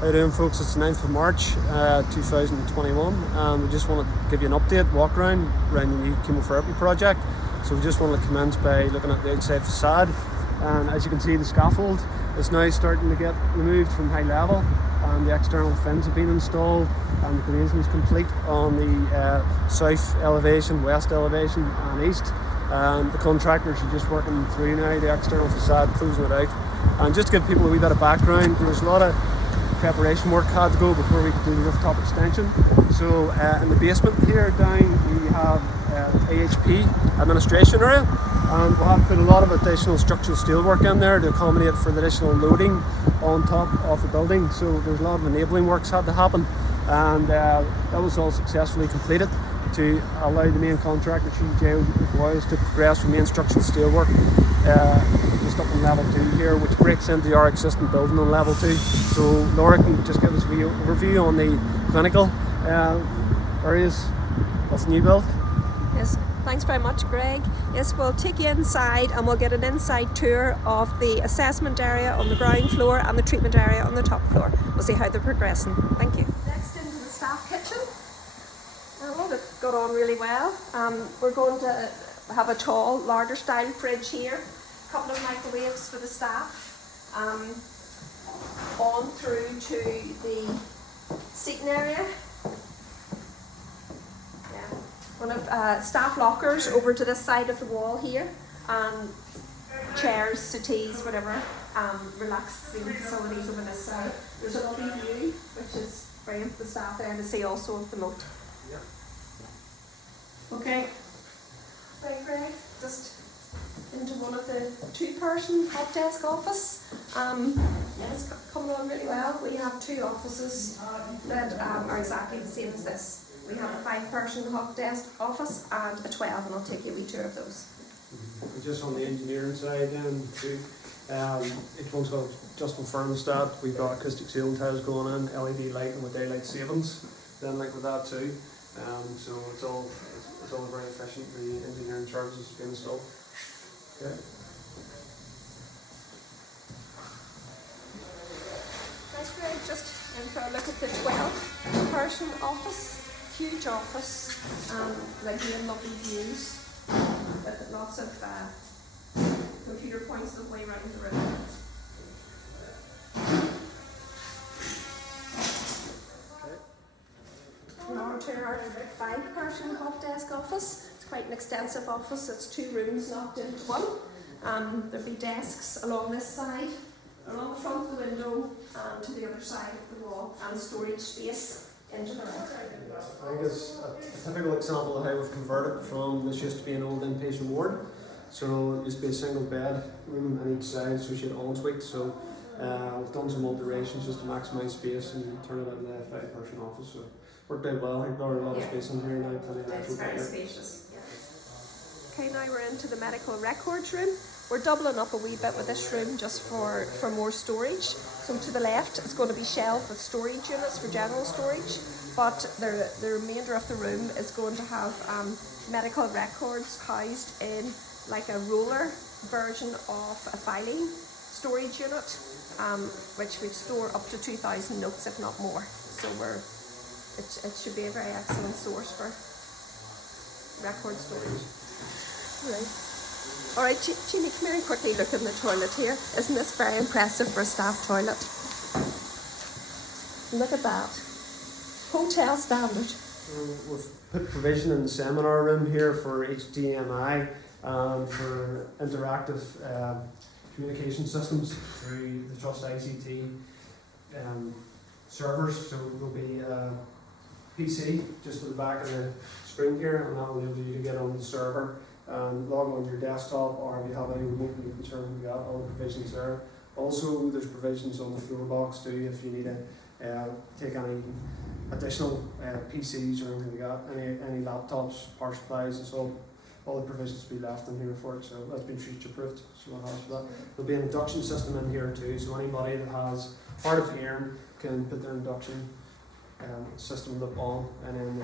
How you doing, folks? It's the 9th of March 2021, and we just want to give you an update, walk around the new chemotherapy project. So we just want to commence by looking at the outside facade, and as you can see, the scaffold is now starting to get removed from high level, and the external fins have been installed, and the glazing is complete on the south elevation, west elevation and east. And the contractors are just working through now the external facade, closing it out. And just to give people a wee bit of background, there was a lot of preparation work had to go before we could do the rooftop extension. So in the basement here down we have AHP administration area, and we'll have to put a lot of additional structural steel work in there to accommodate for the additional loading on top of the building. So there's a lot of enabling works had to happen, and that was all successfully completed to allow the main contractor, Triage Bay, to progress from main structural steel work just up on level 2 here, which breaks into our existing building on level 2. So Laura can just give us a overview on the clinical areas of the new build. Yes, thanks very much, Greg. Yes, we'll take you inside and we'll get an inside tour of the assessment area on the ground floor and the treatment area on the top floor. We'll see how they're progressing. Thank you. Next into the staff kitchen. Well, it got on really well. We're going to have a tall, larder style fridge here, a couple of microwaves for the staff, on through to the seating area. Yeah. One of staff lockers over to this side of the wall here, chairs, settees, whatever, relaxing facilities over this side. There's a lovely view, which is brilliant for the staff there to see also of the moat. Yeah. Okay. Right, Greg, just into one of the two-person hot desk office. It's coming on really well. We have two offices that are exactly the same as this. We have a 5-person hot desk office and a 12, and I'll take you a wee tour of those. Just on the engineering side then, too, each one's got adjustable thermostat. We've got acoustic ceiling tiles going in, LED lighting with daylight savings, then like with that too. So it's all very efficient. The engineering services have been installed. Okay. Right, Greg, just in for a look at the 12-person office. Huge office, like here, lovely views, with lots of computer points the way around the room. Now to our 5-person hot desk office. It's quite an extensive office. It's 2 rooms knocked into one. There'll be desks along this side, along the front of the window, and to the other side of the wall, and storage space into the right. I think it's a typical example of how we've converted from this used to be an old inpatient ward. So it used to be a single bed room on each side, so she had ensuite. So we've done some alterations just to maximise space and turn it into a 5-person office. So worked out well. I think there's a lot of space in here now. It's very spacious. Yeah. Okay, now we're into the medical records room. We're doubling up a wee bit with this room just for more storage. So to the left it's going to be shelved with storage units for general storage, but the remainder of the room is going to have medical records housed in like a roller version of a filing storage unit, which would store up to 2,000 notes if not more. So it should be a very excellent source for record storage. Right. Alright, Jeannie, come here and quickly look in the toilet here. Isn't this very impressive for a staff toilet? Look at that. Hotel standard. We've put provision in the seminar room here for HDMI and for interactive communication systems through the Trust ICT servers. So there'll be a PC just at the back of the screen here, and that will enable you to get on the server and log on to your desktop, or if you have any remote concern, we've got all the provisions there. Also, there's provisions on the floor box too if you need to take any additional PCs or anything like that, any laptops, power supplies, and so all the provisions will be left in here for it. So that's been future proofed. So what has for that? There'll be an induction system in here too, so anybody that has hard of hearing can put their induction system up on, and then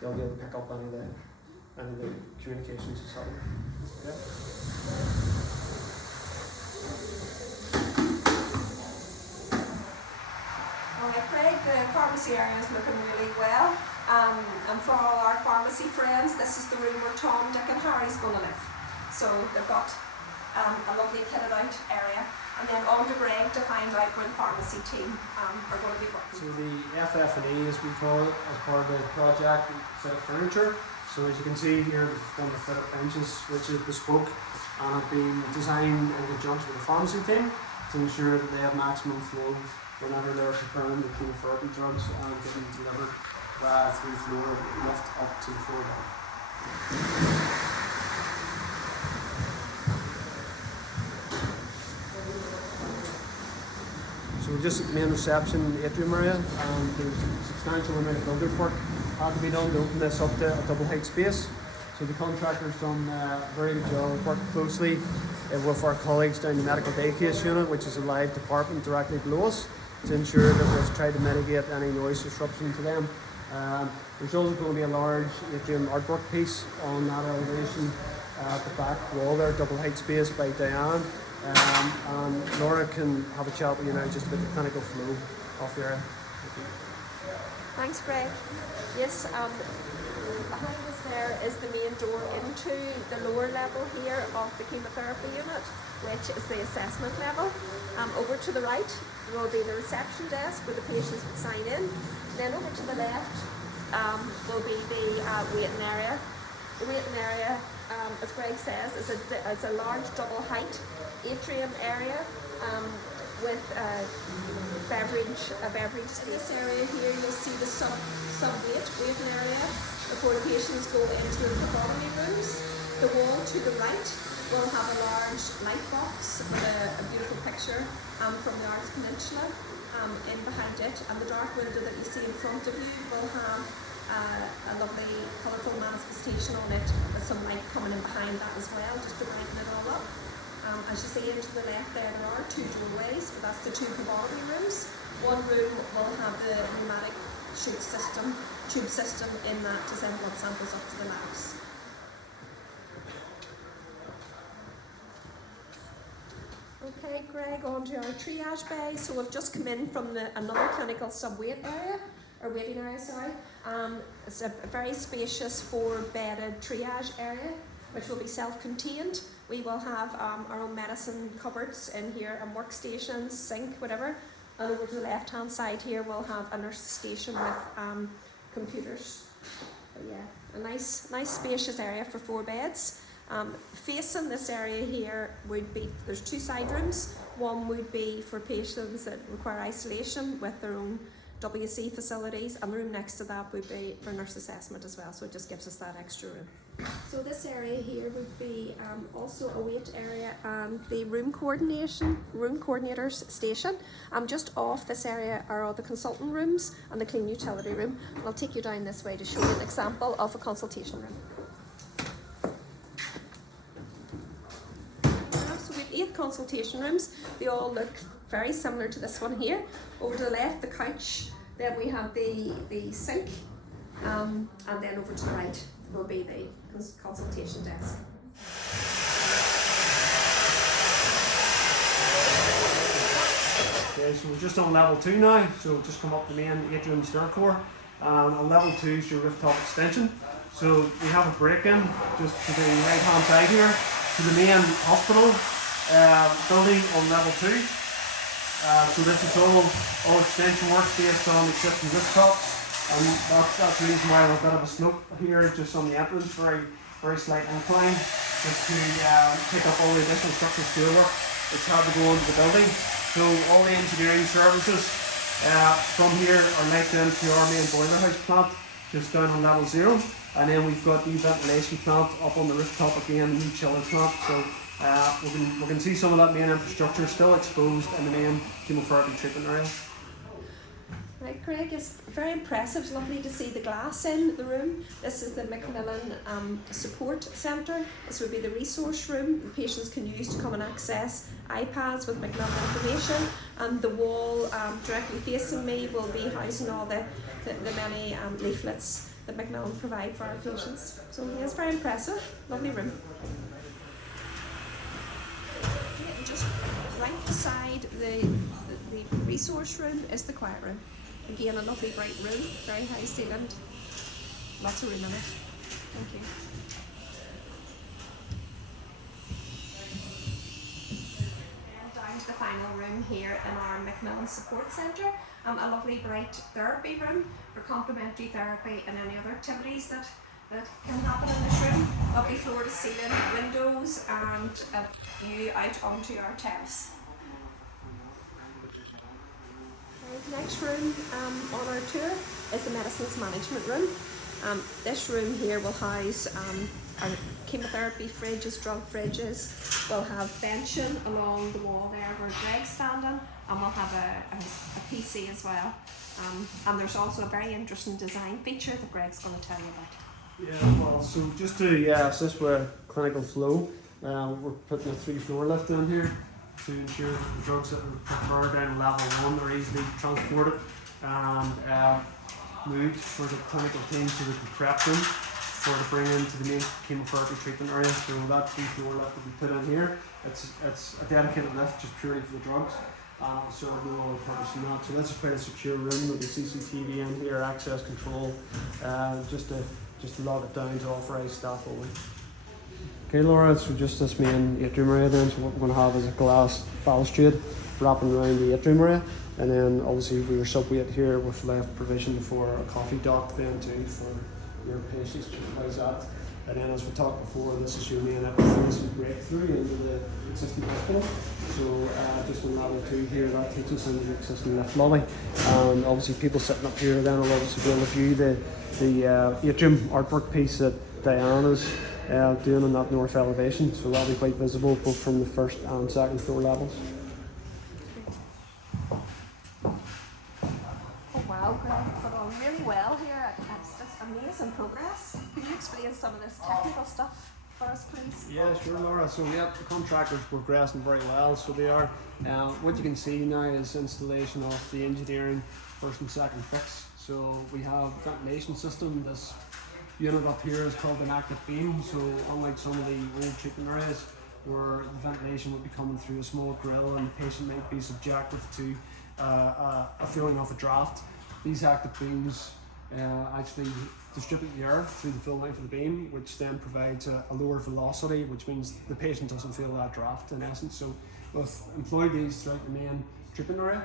they'll be able to pick up any of the communications is happening. Okay. Alright, pharmacy area is looking really well. And for all our pharmacy friends, this is the room where Tom, Dick and Harry's going to live. So they've got a lovely kitted out area. And then on to Greg to find out where the pharmacy team are going to be working. So the FF&E, as we call it, as part of the project, set of furniture. So as you can see here, we've done the fit up benches, which is bespoke and have been designed in conjunction with the pharmacy team to ensure that they have maximum flow whenever they're preparing the chemotherapy drugs and getting delivered through floor lift up to the floor level. So we're just at the main reception atrium area, and there's a substantial amount of builder work had to be done to open this up to a double height space. So the contractor's done a very good job, worked closely with our colleagues down the medical day case unit, which is a live department directly below us, to ensure that we've tried to mitigate any noise disruption to them. There's also going to be a large atrium artwork piece on that elevation at the back wall there, double height space by Diane. And Laura can have a chat with you now just about the clinical flow of the area. Thanks, Greg. Yes, behind us there is the main door into the lower level here of the chemotherapy unit, which is the assessment level. Over to the right will be the reception desk where the patients would sign in. Then over to the left will be the waiting area. The waiting area, as Greg says, is a large double height atrium area with a beverage space area here. You'll see the waiting area before the patients go into the phlebotomy rooms. The wall to the right will have a large light box with a beautiful picture from the Arts Peninsula in behind it, and the dark window that you see in front of you will have a lovely colourful manifestation on it with some light coming in behind that as well, just to brighten it all up. As you see into the left there are two doorways, but that's the two phlebotomy rooms. One room will have the pneumatic tube system in that to send blood samples up to the labs. Okay, Greg, on to our triage bay. So we've just come in from another clinical sub-wait area, or waiting area, sorry. It's a very spacious 4-bedded triage area, which will be self-contained. We will have our own medicine cupboards in here, and workstations, sink, whatever. And over to the left-hand side here, we'll have a nurse station with computers. But yeah, a nice spacious area for 4 beds. Facing this area here would be, there's 2 side rooms. One would be for patients that require isolation with their own WC facilities, and the room next to that would be for nurse assessment as well, so it just gives us that extra room. So this area here would be also a wait area and the room coordinator's station. Just off this area are all the consultant rooms and the clean utility room. And I'll take you down this way to show you an example of a consultation room. So we have 8 consultation rooms. They all look very similar to this one here. Over to the left, the couch. Then we have the sink. And then over to the right will be the consultation desk. Okay, so we're just on level 2 now, so just come up the main atrium stair core. On level 2 is your rooftop extension. So we have a break-in just to the right hand side here to the main hospital building on level 2. So this is all extension work based on existing rooftops. And that's the reason why we've got a bit of a slope here just on the entrance, very slight incline, just to pick up all the additional structural steel work that's had to go into the building. So all the engineering services from here are linked into our main boiler house plant, just down on level 0. And then we've got the ventilation plant up on the rooftop again, the new chiller plant. So we can see some of that main infrastructure still exposed in the main chemotherapy treatment area. Right, Craig, it's very impressive. It's lovely to see the glass in the room. This is the Macmillan Support Centre. This would be the resource room the patients can use to come and access iPads with Macmillan information. And the wall directly facing me will be housing all the many leaflets that Macmillan provide for our patients. So yeah, it's very impressive. Lovely room. Just right beside the resource room is the quiet room. Again, a lovely bright room, very high ceilinged, lots of room in it. Thank you. And down to the final room here in our Macmillan Support Centre. A lovely bright therapy room for complementary therapy and any other activities that can happen in this room. Lovely floor to ceiling windows and a view out onto our terrace. The next room on our tour is the medicines management room. This room here will house our chemotherapy fridges, drug fridges. We'll have benching along the wall there where Greg's standing, and we'll have a PC as well. And there's also a very interesting design feature that Greg's going to tell you about. Yeah, well, so just to assist with clinical flow, we're putting a 3-floor lift in here to ensure that the drugs that are prepared down to level 1 are easily transported and moved for the clinical team so they can prep them for to bring into the main chemotherapy treatment area. So that 3-floor lift that we put in here, it's a dedicated lift just purely for the drugs. So no other purpose than that. So this is quite a secure room. There'll be CCTV in here, access control, just to lock it down to authorised staff only. Okay, Laura, so just this main atrium area then, so what we're going to have is a glass balustrade wrapping around the atrium area, and then obviously we were subweight here with left provision for a coffee dock then too for your patients to utilize that. And then as we talked before, this is your main emergency breakthrough into the existing hospital. So just on level 2 here, that takes us into the existing lift lobby. And obviously people sitting up here then will obviously be able to view the atrium artwork piece that Diana's doing on that north elevation. So that'll be quite visible both from the first and second floor levels. Oh wow, Greg put on really well here. It's just amazing progress. Can you explain some of this technical stuff for us, please? Yeah, sure, Laura. So yeah, the contractor's progressing very well. So they are. What you can see now is installation of the engineering first and second fix. So we have ventilation system. This unit up here is called an active beam. So unlike some of the old treatment areas where the ventilation would be coming through a small grill and the patient might be subjective to a feeling of a draft, these active beams actually distribute the air through the full length of the beam, which then provides a lower velocity, which means the patient doesn't feel that draft in essence. So we've employed these throughout the main treatment area.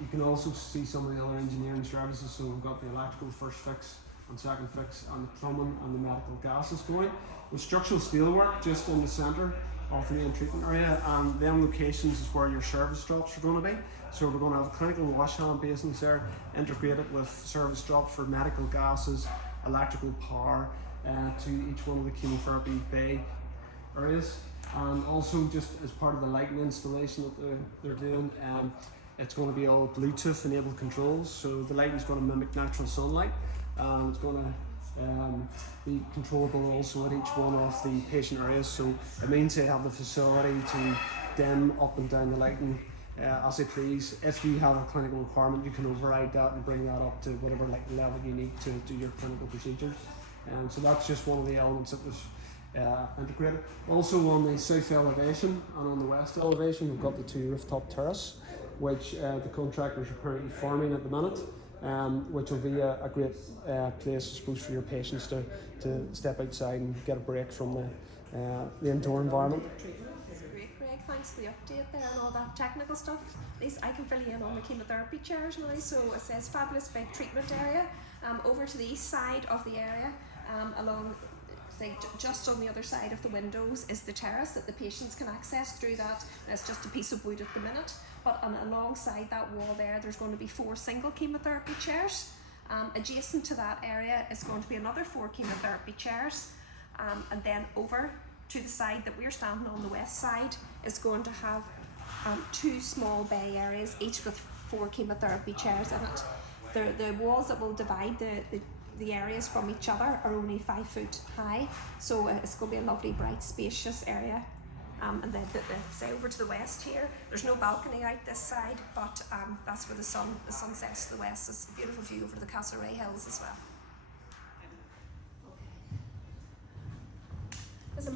You can also see some of the other engineering services. So we've got the electrical first fix and second fix, and the plumbing and the medical gases going. With structural steelwork just in the centre of the main treatment area, and then locations is where your service drops are going to be. So we're going to have a clinical wash hand basins there integrated with service drops for medical gases, electrical power to each one of the chemotherapy bay areas. And also just as part of the lighting installation that they're doing, it's going to be all Bluetooth enabled controls. So the lighting is going to mimic natural sunlight. It's going to be controllable also at each one of the patient areas. So it means they have the facility to dim up and down the lighting as they please. If you have a clinical requirement, you can override that and bring that up to whatever lighting level you need to do your clinical procedures. So that's just one of the elements that was integrated. Also on the south elevation and on the west elevation, we've got the 2 rooftop terrace, which the contractors are currently forming at the minute. Which will be a great place, I suppose, for your patients to step outside and get a break from the indoor environment. That's great, Greg. Thanks for the update there and all that technical stuff. At least I can fill you in on the chemotherapy chairs now. So it says fabulous big treatment area. Over to the east side of the area, along just on the other side of the windows is the terrace that the patients can access through that. It's just a piece of wood at the minute, but alongside that wall there's going to be 4 single chemotherapy chairs. Adjacent to that area is going to be another 4 chemotherapy chairs, and then over to the side that we're standing on, the west side, is going to have 2 small bay areas, each with 4 chemotherapy chairs in it. The walls that will divide the areas from each other are only 5 foot high, so it's going to be a lovely, bright, spacious area. And then say over to the west here, there's no balcony out this side, but that's where the sun sets to the west. It's a beautiful view over the Castlereagh Hills as well.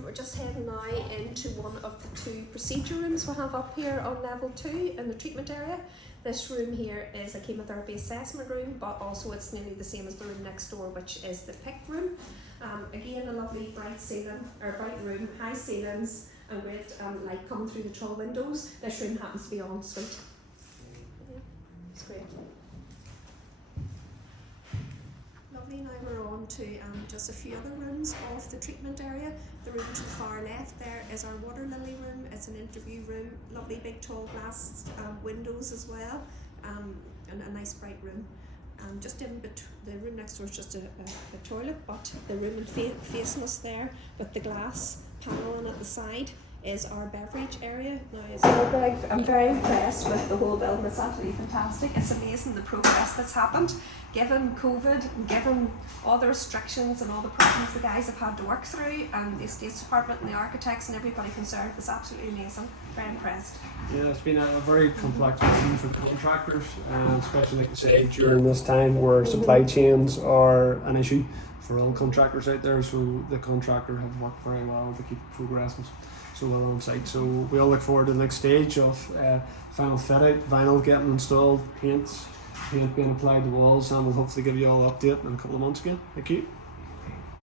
We're just heading now into one of the 2 procedure rooms we have up here on level 2 in the treatment area. This room here is a chemotherapy assessment room, but also it's nearly the same as the room next door, which is the PIC room. Again, a lovely bright room, high ceilings, and great light coming through the tall windows. This room happens to be en suite. Yeah, it's great. Lovely. Now we're on to just a few other rooms of the treatment area. The room to the far left there is our water lily room. It's an interview room, lovely big tall glass windows as well, and a nice bright room. Just in the room next door is just a toilet, but the room facing us there with the glass panel at the side is our beverage area. Now, I'm very impressed with the whole building. It's absolutely fantastic. It's amazing the progress that's happened, given COVID, and given all the restrictions and all the problems the guys have had to work through, and the estates department and the architects and everybody concerned. It's absolutely amazing. Very impressed. Yeah, it's been a very complex time for contractors, especially like I say during this time where supply chains are an issue for all contractors out there. So the contractor have worked very well to keep progressing so well on site. So we all look forward to the next stage of final fit out, vinyl getting installed, paint being applied to walls, and we'll hopefully give you all an update in a couple of months again. Thank you.